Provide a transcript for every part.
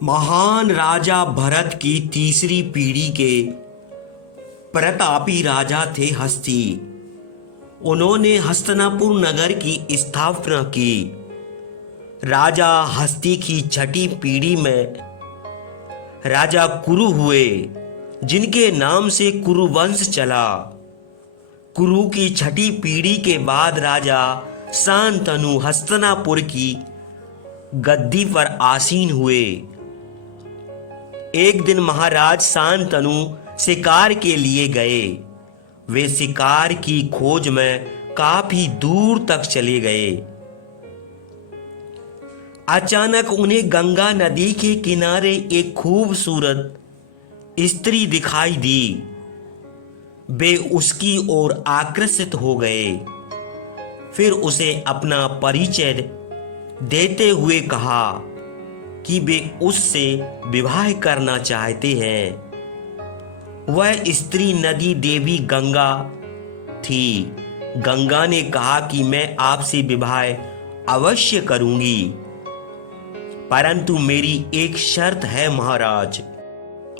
महान राजा भरत की तीसरी पीढ़ी के प्रतापी राजा थे हस्ती। उन्होंने हस्तिनापुर नगर की स्थापना की। राजा हस्ती की छठी पीढ़ी में राजा कुरु हुए, जिनके नाम से कुरु वंश चला। कुरु की छठी पीढ़ी के बाद राजा शांतनु हस्तिनापुर की गद्दी पर आसीन हुए। एक दिन महाराज शांतनु शिकार के लिए गए। वे शिकार की खोज में काफी दूर तक चले गए। अचानक उन्हें गंगा नदी के किनारे एक खूबसूरत स्त्री दिखाई दी। वे उसकी ओर आकर्षित हो गए। फिर उसे अपना परिचय देते हुए कहा कि वे उससे विवाह करना चाहते हैं। वह स्त्री नदी देवी गंगा थी। गंगा ने कहा कि मैं आपसे विवाह अवश्य करूंगी, परंतु मेरी एक शर्त है महाराज।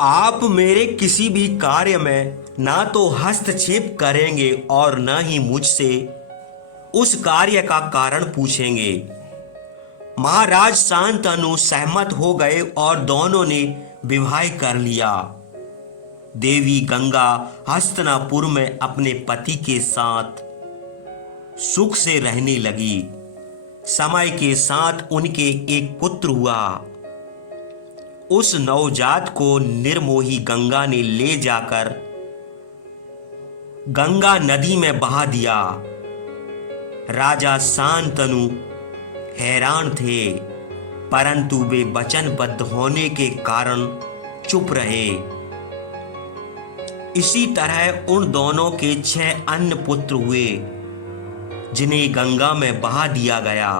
आप मेरे किसी भी कार्य में ना तो हस्तक्षेप करेंगे और ना ही मुझसे उस कार्य का कारण पूछेंगे। महाराज शांतनु सहमत हो गए और दोनों ने विवाह कर लिया। देवी गंगा हस्तिनापुर में अपने पति के साथ सुख से रहने लगी। समय के साथ उनके एक पुत्र हुआ। उस नवजात को निर्मोही गंगा ने ले जाकर गंगा नदी में बहा दिया। राजा शांतनु हैरान थे, परंतु वे वचनबद्ध होने के कारण चुप रहे। इसी तरह उन दोनों के 6 अन्य पुत्र हुए, जिन्हें गंगा में बहा दिया गया।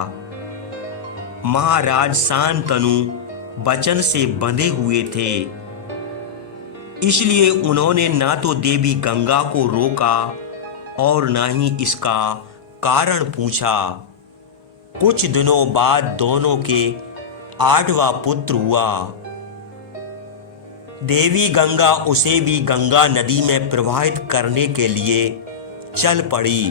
महाराज शांतनु वचन से बंधे हुए थे, इसलिए उन्होंने ना तो देवी गंगा को रोका और ना ही इसका कारण पूछा। कुछ दिनों बाद दोनों के 8वां पुत्र हुआ। देवी गंगा उसे भी गंगा नदी में प्रवाहित करने के लिए चल पड़ी,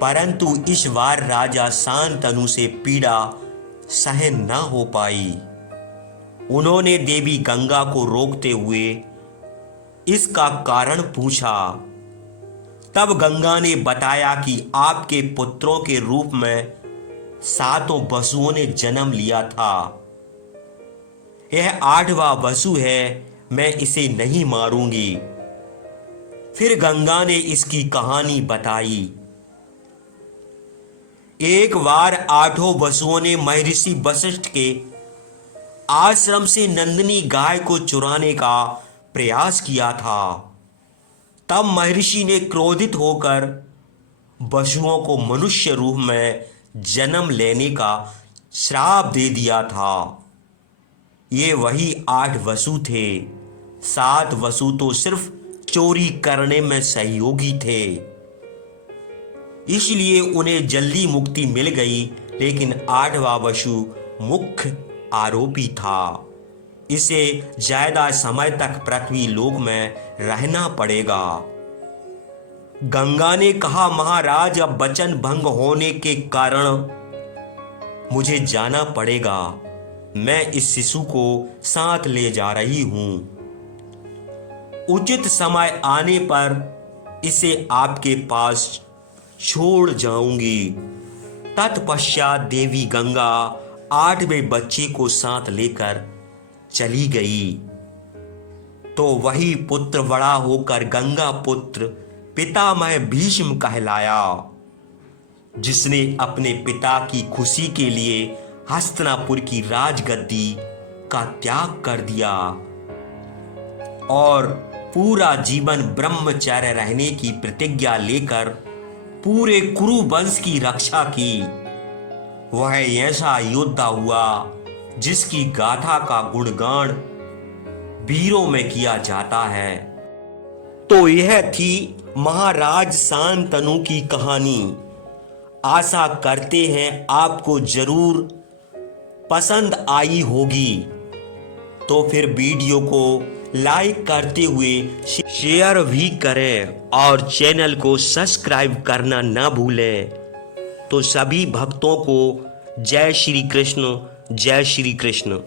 परंतु इस बार राजा शांतनु से पीड़ा सहन न हो पाई। उन्होंने देवी गंगा को रोकते हुए इसका कारण पूछा। तब गंगा ने बताया कि आपके पुत्रों के रूप में 7 वसुओं ने जन्म लिया था। यह 8वां वसु है, मैं इसे नहीं मारूंगी। फिर गंगा ने इसकी कहानी बताई। एक बार 8 वसुओं ने महर्षि वशिष्ठ के आश्रम से नंदिनी गाय को चुराने का प्रयास किया था। तब महर्षि ने क्रोधित होकर वसुओं को मनुष्य रूप में जन्म लेने का श्राप दे दिया था। ये वही 8 वसु थे। 7 वसु तो सिर्फ चोरी करने में सहयोगी थे, इसलिए उन्हें जल्दी मुक्ति मिल गई, लेकिन 8वां वसु मुख्य आरोपी था। इसे ज्यादा समय तक पृथ्वी लोक में रहना पड़ेगा। गंगा ने कहा, महाराज अब वचन भंग होने के कारण मुझे जाना पड़ेगा। मैं इस शिशु को साथ ले जा रही हूं। उचित समय आने पर इसे आपके पास छोड़ जाऊंगी। तत्पश्चात देवी गंगा 8वें बच्चे को साथ लेकर चली गई। तो वही पुत्र बड़ा होकर गंगा पुत्र पितामह भीष्म कहलाया, जिसने अपने पिता की खुशी के लिए हस्तिनापुर की राजगद्दी का त्याग कर दिया और पूरा जीवन ब्रह्मचर्य रहने की प्रतिज्ञा लेकर पूरे कुरु वंश की रक्षा की। वह ऐसा योद्धा हुआ जिसकी गाथा का गुणगान वीरों में किया जाता है। तो यह थी महाराज शांतनु की कहानी। आशा करते हैं आपको जरूर पसंद आई होगी तो फिर वीडियो को लाइक करते हुए शेयर भी करें और चैनल को सब्सक्राइब करना ना भूलें। तो सभी भक्तों को जय श्री कृष्ण, जय श्री कृष्ण।